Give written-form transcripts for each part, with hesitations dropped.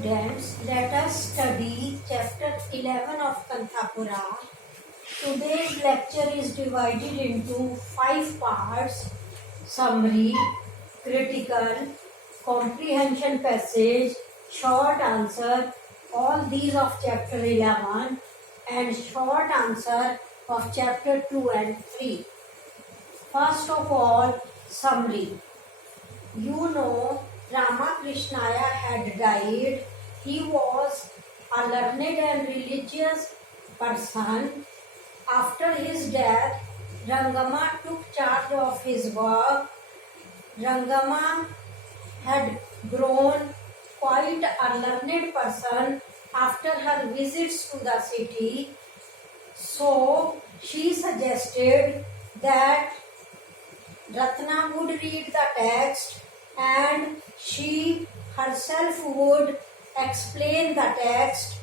students, let us study chapter 11 of Kanthapura. Today's lecture is divided into 5 parts: summary, critical, comprehension passage, short answer, all these of chapter 11, and short answer of chapter 2 and 3. First of all, summary. You know, Ramakrishnaya had died. He was a learned and religious person. After his death, Rangama took charge of his work. Rangama had grown quite a learned person after her visits to the city. So she suggested that Ratna would read the text and she herself would explain the text.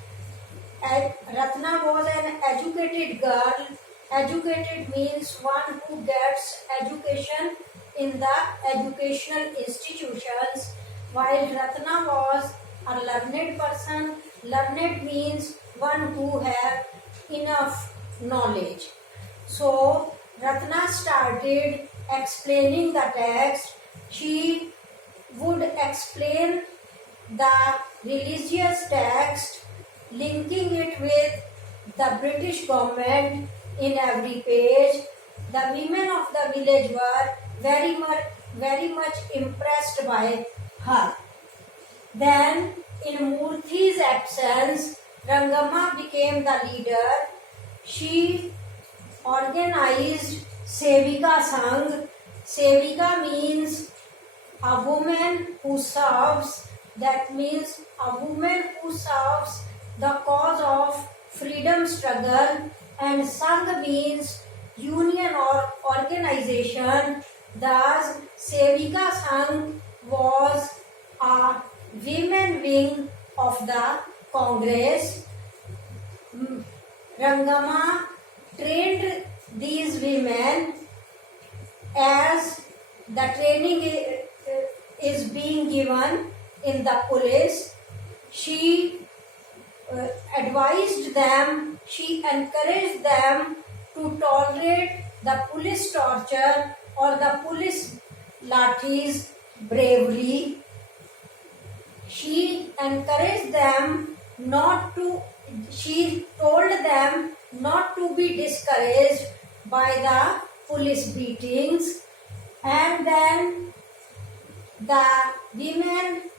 Ratna was an educated girl. Educated means one who gets education in the educational institutions, while Ratna was a learned person. Learned means one who has enough knowledge. So Ratna started explaining the text. She would explain the religious text, linking it with the British government in every page. The women of the village were very much impressed by her. Then, in Murthy's absence, Rangama became the leader. She organized Sevika Sangh. Sevika means a woman who serves. That means a woman who serves the cause of freedom struggle. And Sangh means union or organization. Thus, Sevika Sangh was a women wing of the Congress. Rangama trained these women. As the training is being given in the police, she advised them, she encouraged them to tolerate the police torture or the police lathis bravely. She encouraged them she told them not to be discouraged by the police beatings. And then the women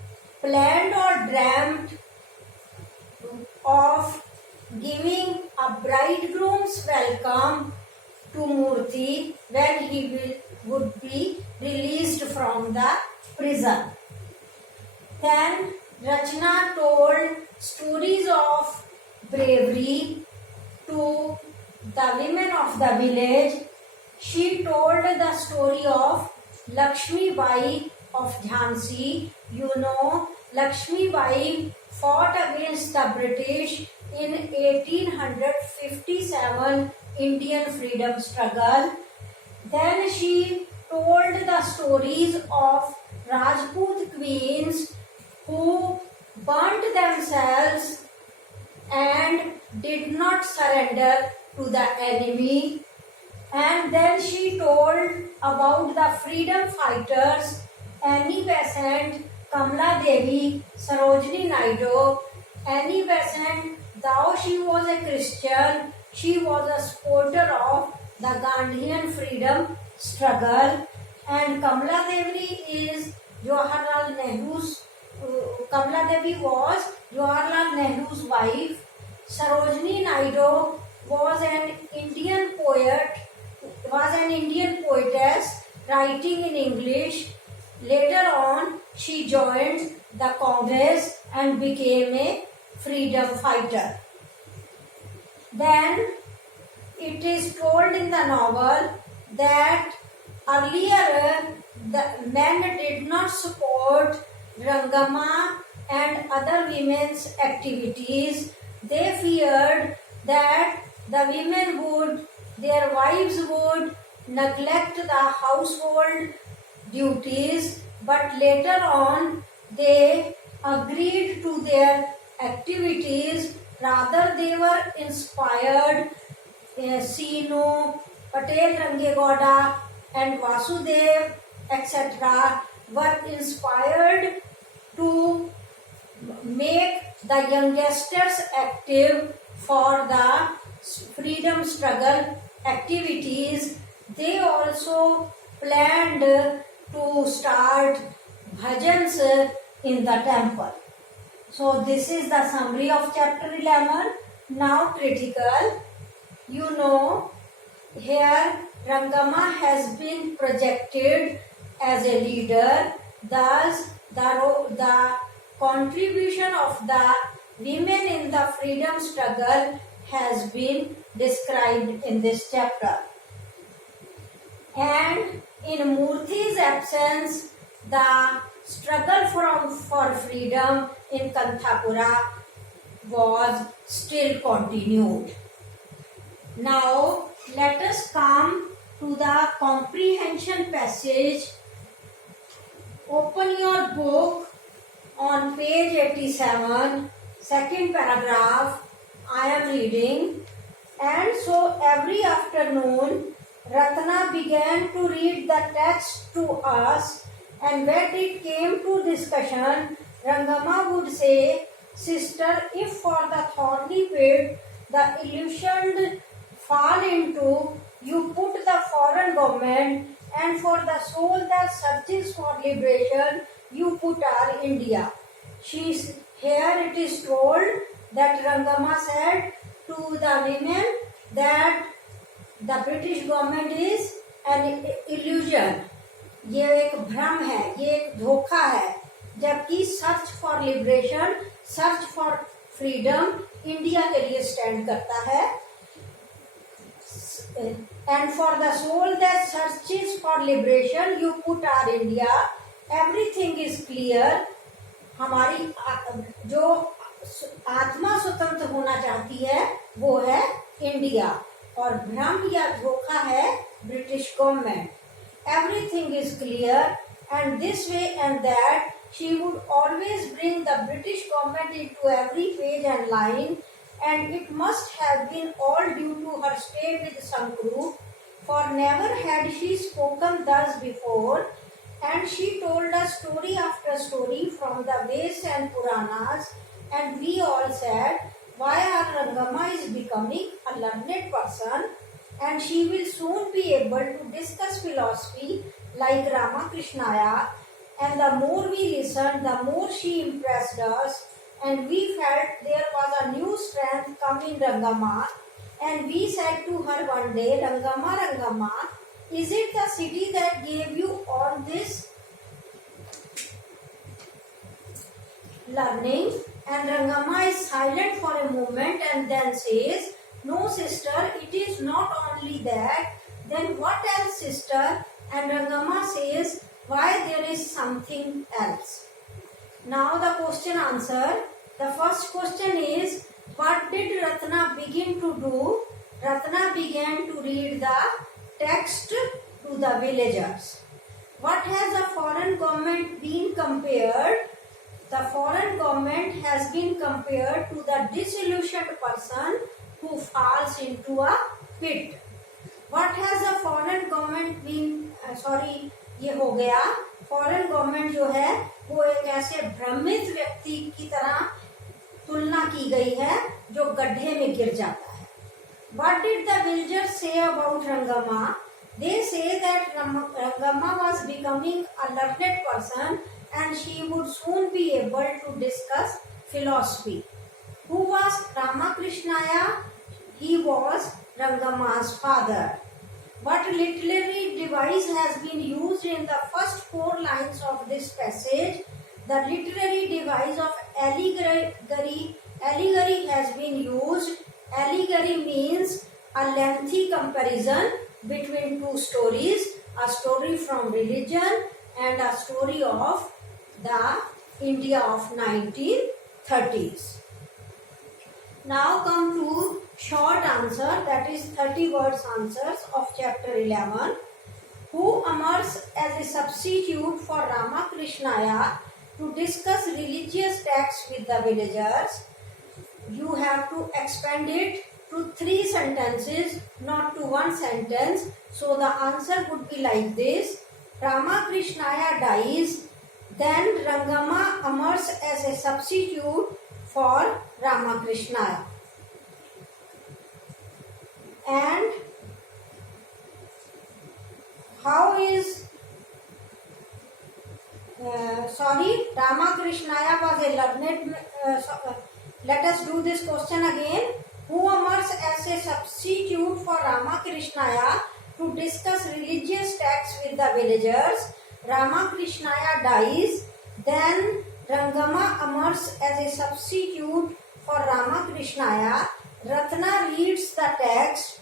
planned or dreamt of giving a bridegroom's welcome to Murthy when he would be released from the prison. Then Rachna told stories of bravery to the women of the village. She told the story of Lakshmi Bai of Jhansi. You know, Lakshmi Bai fought against the British in 1857 Indian freedom struggle. Then she told the stories of Rajput queens who burnt themselves and did not surrender to the enemy. And then she told about the freedom fighters Annie Besant, Kamala Devi, Sarojini Naidu. Annie Besant, though she was a Christian, she was a supporter of the Gandhian freedom struggle. And Kamala Devi was Jawaharlal Nehru's wife. Sarojini Naidu was an Indian poetess writing in English. Later on, she joined the Congress and became a freedom fighter. Then it is told in the novel that earlier the men did not support Rangama and other women's activities. They feared that their wives would neglect the household duties, but later on they agreed to their activities. Rather, they were inspired. Sinu, Patel Rangegowda, and Vasudev, etc., were inspired to make the youngsters active for the freedom struggle activities. They also planned to start bhajans in the temple. So this is the summary of chapter 11. Now critical. You know, here Rangama has been projected as a leader. Thus, the contribution of the women in the freedom struggle has been described in this chapter. And in Murthy's absence, the struggle for freedom in Kanthapura was still continued. Now, let us come to the comprehension passage. Open your book on page 87, second paragraph. I am reading. And so every afternoon, Ratna began to read the text to us, and when it came to discussion, Rangama would say, "Sister, if for the thorny pit the illusioned fall into, you put the foreign government, and for the soul that searches for liberation, you put our India." Here it is told that Rangama said to the women that the British government is an illusion. ये एक भ्रम है, ये एक धोखा है, जबकि search for liberation, search for freedom India के लिए स्टैंड करता है. And for the soul that searches for liberation, you put our India. Everything is clear. हमारी जो आत्मा स्वतंत्र होना चाहती है वो है इंडिया, और भ्रम या धोखा है British government. Everything is clear, and this way and that she would always bring the British government into every page and line, and it must have been all due to her stay with Sankru, for never had she spoken thus before, and she told us story after story from the Veds and Puranas, and we all said, why our Rangama is becoming a learned person, and she will soon be able to discuss philosophy like Ramakrishnaya, and the more we listened, the more she impressed us, and we felt there was a new strength come in Rangama, and we said to her one day, Rangama, Rangama, is it the city that gave you all this learning? And Rangama is silent for a moment and then says, no sister, it is not only that. Then what else, sister? And Rangama says, why, there is something else. Now the question answer. The first question is, what did Ratna begin to do? Ratna began to read the text to the villagers. What has the foreign government been compared? The foreign government has been compared to the disillusioned person who falls into a pit. What has the foreign government been? ये हो गया. Foreign government जो है वो एक ऐसे भ्रमित व्यक्ति की तरह तुलना की गई है जो गड्ढे में गिर जाता है. What did the villagers say about Rangama? They say that Rangama was becoming a learned person and she would soon be able to discuss philosophy. Who was Ramakrishnaya? He was Rangama's father. What literary device has been used in the first 4 lines of this passage? The literary device of allegory. Allegory has been used. Allegory means a lengthy comparison between 2 stories, a story from religion and a story of the India of 1930s. Now come to short answer, that is 30 words answers of chapter 11. Who emerged as a substitute for Ramakrishnaya to discuss religious texts with the villagers. You have to expand it to 3 sentences, not to 1 sentence. So the answer would be like this. Ramakrishnaya dies, then Rangama emerges as a substitute for Ramakrishnaya. And how is Ramakrishnaya was a learned. Let us do this question again. Who emerges as a substitute for Ramakrishnaya to discuss religious texts with the villagers? Ramakrishnaya dies, then Rangama emerges as a substitute for Ramakrishnaya. Ratna reads the text,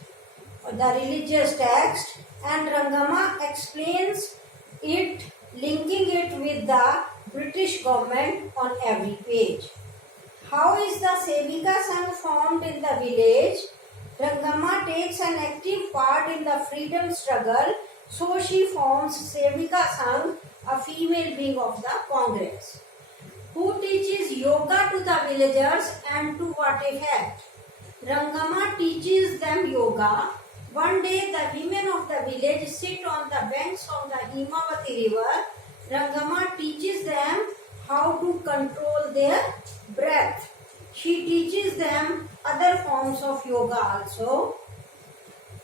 the religious text, and Rangama explains it, linking it with the British government on every page. How is the Sevika Sangh formed in the village? Rangama takes an active part in the freedom struggle, so she forms Sevika Sangh, a female wing of the Congress. Who teaches yoga to the villagers and to what effect? Rangama teaches them yoga. One day the women of the village sit on the banks of the Himavati river. Rangama teaches them how to control their breath. She teaches them other forms of yoga also.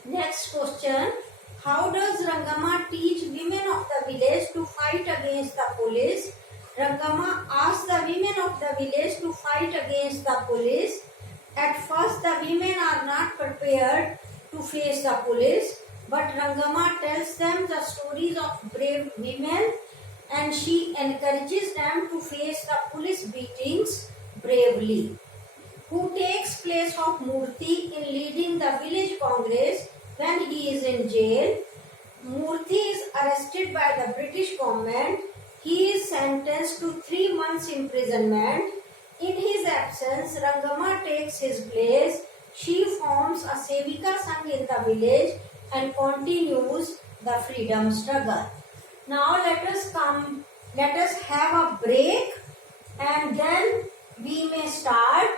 Next question. How does Rangama teach women of the village to fight against the police? Rangama asks the women of the village to fight against the police. At first the women are not prepared to face the police, but Rangama tells them the stories of brave women and she encourages them to face the police beatings bravely. Who takes place of Murthy in leading the village congress when he is in jail? Murthy is arrested by the British government. He is sentenced to 3 months imprisonment. In his absence, Rangama takes his place. She forms a Sevika Sangh in the village and continues the freedom struggle. Now let us have a break and then we may start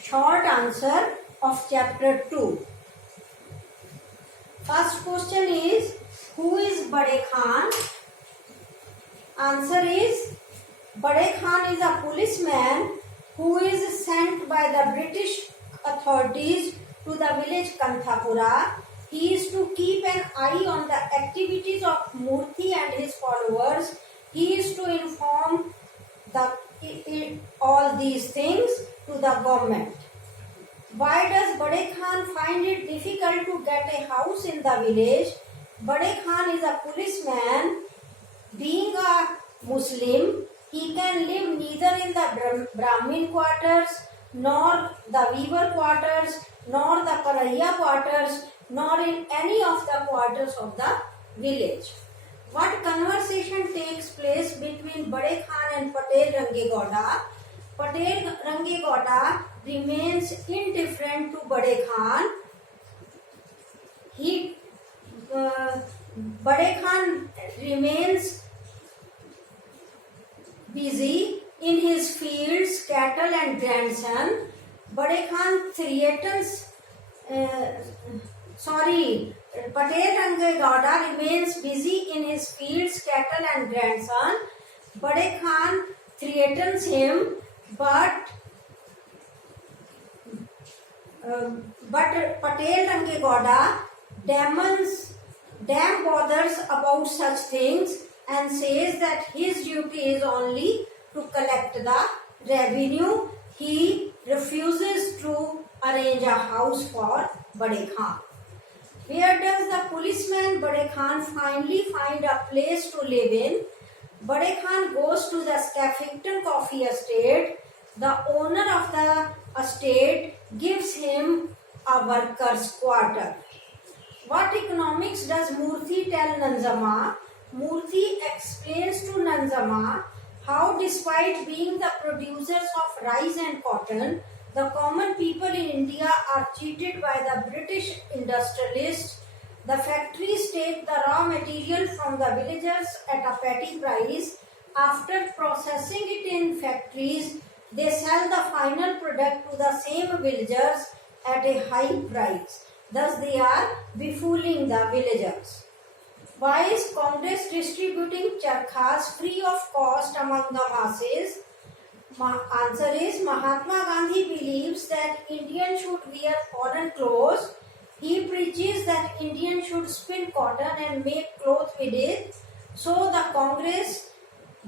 short answer of chapter 2. First question is, who is Bade Khan? Answer is, Bade Khan is a policeman who is sent by the British authorities to the village Kanthapura. He is to keep an eye on the activities of Murthy and his followers. He is to inform all these things to the government. Why does Bade Khan find it difficult to get a house in the village? Bade Khan is a policeman. Being a Muslim, he can live neither in the Brahmin quarters, nor the weaver quarters, nor the Paraiya quarters, nor in any of the quarters of the village. What conversation takes place between Bade Khan and Patel Rangegowda? Patel Rangegowda remains indifferent to Bade Khan. Bade Khan remains busy in his fields, cattle and grandson. Bade Khan threatens, Patel Rangegowda remains busy in his fields, cattle and grandson. Bade Khan threatens him, but Patel Rangegowda damn bothers about such things and says that his duty is only to collect the revenue. He refuses to arrange a house for Bade Khan. Where does the policeman Bade Khan finally find a place to live in? Bade Khan goes to the Skeffington Coffee Estate. The owner of the estate gives him a worker's quarter. What economics does Murthy tell Nanzama? Murthy explains to Nanzama how, despite being the producers of rice and cotton, the common people in India are cheated by the British industrialists. The factories take the raw material from the villagers at a petty price. After processing it in factories, they sell the final product to the same villagers at a high price. Thus, they are befooling the villagers. Why is Congress distributing charkhas free of cost among the masses? Answer is Mahatma Gandhi believes that Indians should wear foreign clothes. He preaches that Indians should spin cotton and make clothes with it. So the Congress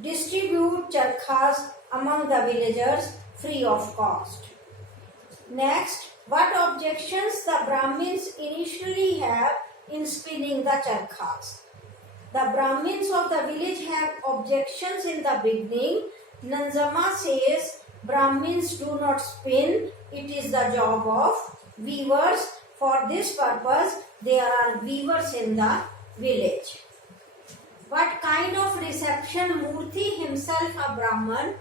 distribute charkhas among the villagers free of cost. Next, what objections the Brahmins initially have in spinning the charkhas? The Brahmins of the village have objections in the beginning. Nanzama says Brahmins do not spin, it is the job of weavers. For this purpose, there are weavers in the village. What kind of reception Murthy himself, a Brahman,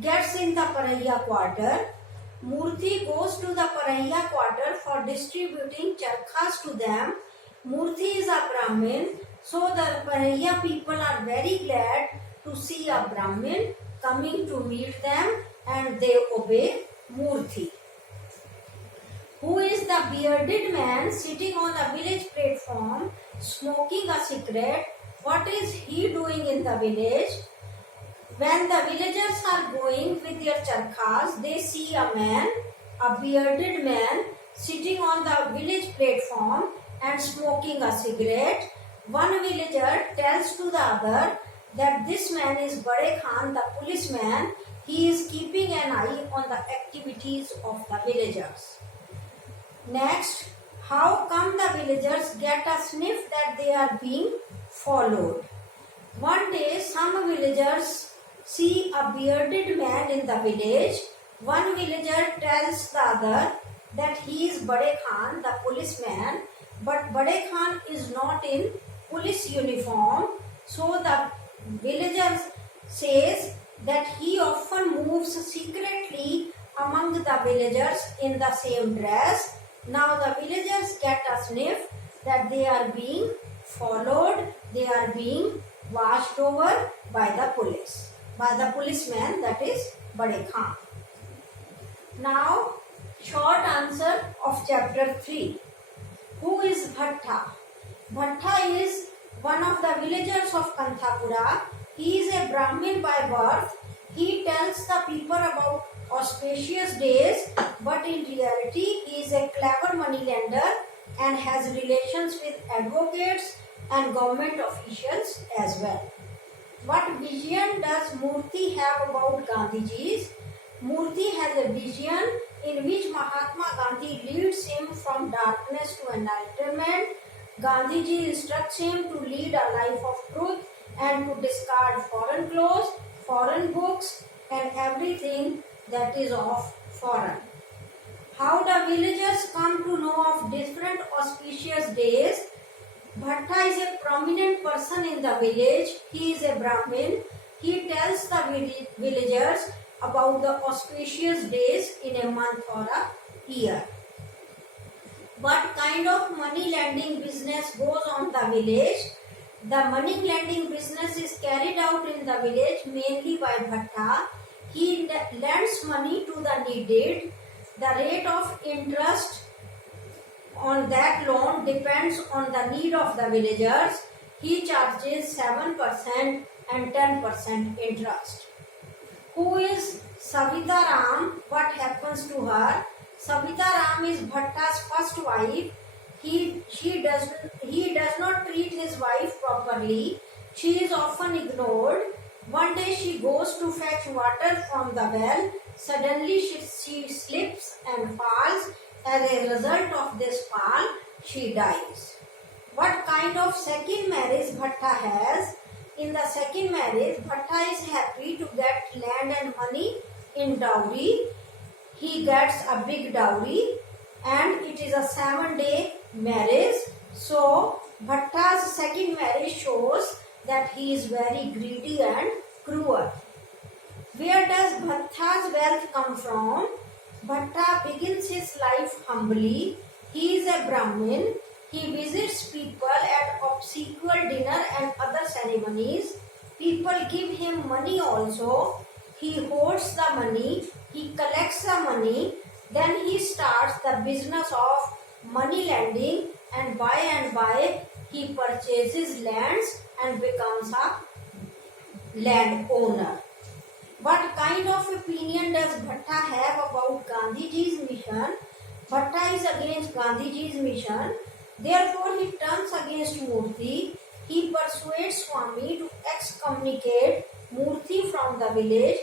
gets in the Paraiya quarter? Murthy goes to the Paraiya quarter for distributing charkhas to them. Murthy is a Brahmin, so the Paraiya people are very glad to see a Brahmin coming to meet them, and they obey Murthy. Who is the bearded man sitting on the village platform smoking a cigarette? What is he doing in the village? When the villagers are going with their charkhas, they see a man, a bearded man, sitting on the village platform and smoking a cigarette. One villager tells to the other that this man is Bade Khan, the policeman. He is keeping an eye on the activities of the villagers. Next, how come the villagers get a sniff that they are being followed? One day, some villagers see a bearded man in the village. One villager tells the other that he is Bade Khan, the policeman, but Bade Khan is not in police uniform. So the villager says that he often moves secretly among the villagers in the same dress. Now the villagers get a sniff that they are being followed, they are being watched over by the police, by the policeman, that is Bade Khan. Now, short answer of chapter 3. Who is Bhatta? Bhatta is one of the villagers of Kanthapura. He is a Brahmin by birth. He tells the people about auspicious days, but in reality he is a clever moneylender and has relations with advocates and government officials as well. What vision does Murthy have about Gandhiji's? Murthy has a vision in which Mahatma Gandhi leads him from darkness to enlightenment. Gandhiji instructs him to lead a life of truth and to discard foreign clothes, foreign books, and everything that is of foreign. How the villagers come to know of different auspicious days? Bhatta is a prominent person in the village. He is a Brahmin. He tells the villagers about the auspicious days in a month or a year. What kind of money lending business goes on the village? The money lending business is carried out in the village mainly by Bhatta. He lends money to the needed. The rate of interest on that loan depends on the need of the villagers. He charges 7% and 10% interest. Who is Savita Ram? What happens to her? Savita Ram is Bhatta's first wife. He does not treat his wife properly. She is often ignored. One day she goes to fetch water from the well. Suddenly she slips and falls. As a result of this fall, she dies. What kind of second marriage Bhatta has? In the second marriage, Bhatta is happy to get land and money in dowry. He gets a big dowry and it is a 7-day marriage. So, Bhatta's second marriage shows that he is very greedy and cruel. Where does Bhatta's wealth come from? Bhatta begins his life humbly. He is a Brahmin. He visits people at obsequial dinner and other ceremonies. People give him money also. He hoards the money. He collects the money. Then he starts the business of money lending, and by he purchases lands and becomes a landowner. What kind of opinion does Bhatta have about Gandhiji's mission? Bhatta is against Gandhiji's mission. Therefore, he turns against Murthy. He persuades Swami to excommunicate Murthy from the village.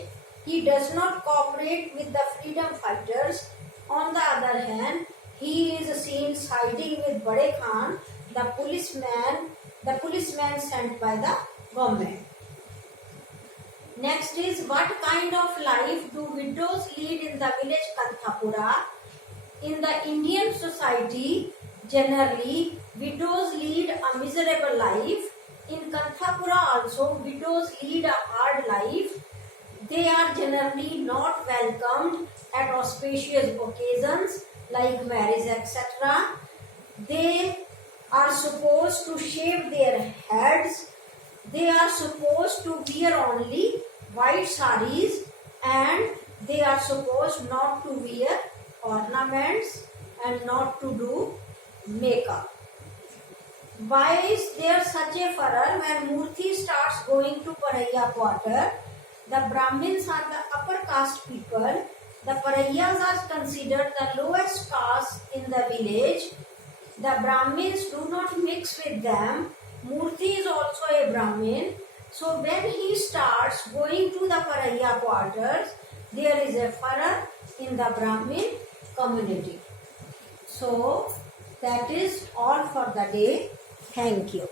He does not cooperate with the freedom fighters. On the other hand, he is seen siding with Bade Khan, the policeman sent by the government. Next is, what kind of life do widows lead in the village Kanthapura? In the Indian society, generally, widows lead a miserable life. In Kanthapura also, widows lead a hard life. They are generally not welcomed at auspicious occasions like marriage, etc. They are supposed to shave their heads. They are supposed to wear only white saris, and they are supposed not to wear ornaments and not to do makeup. Why is there such a furor when Murthy starts going to Paraiya quarter? The Brahmins are the upper caste people. The Paraiyas are considered the lowest caste in the village. The Brahmins do not mix with them. Murthy is also a Brahmin. So when he starts going to the Paraiya quarters, there is a furor in the Brahmin community. So that is all for the day. Thank you.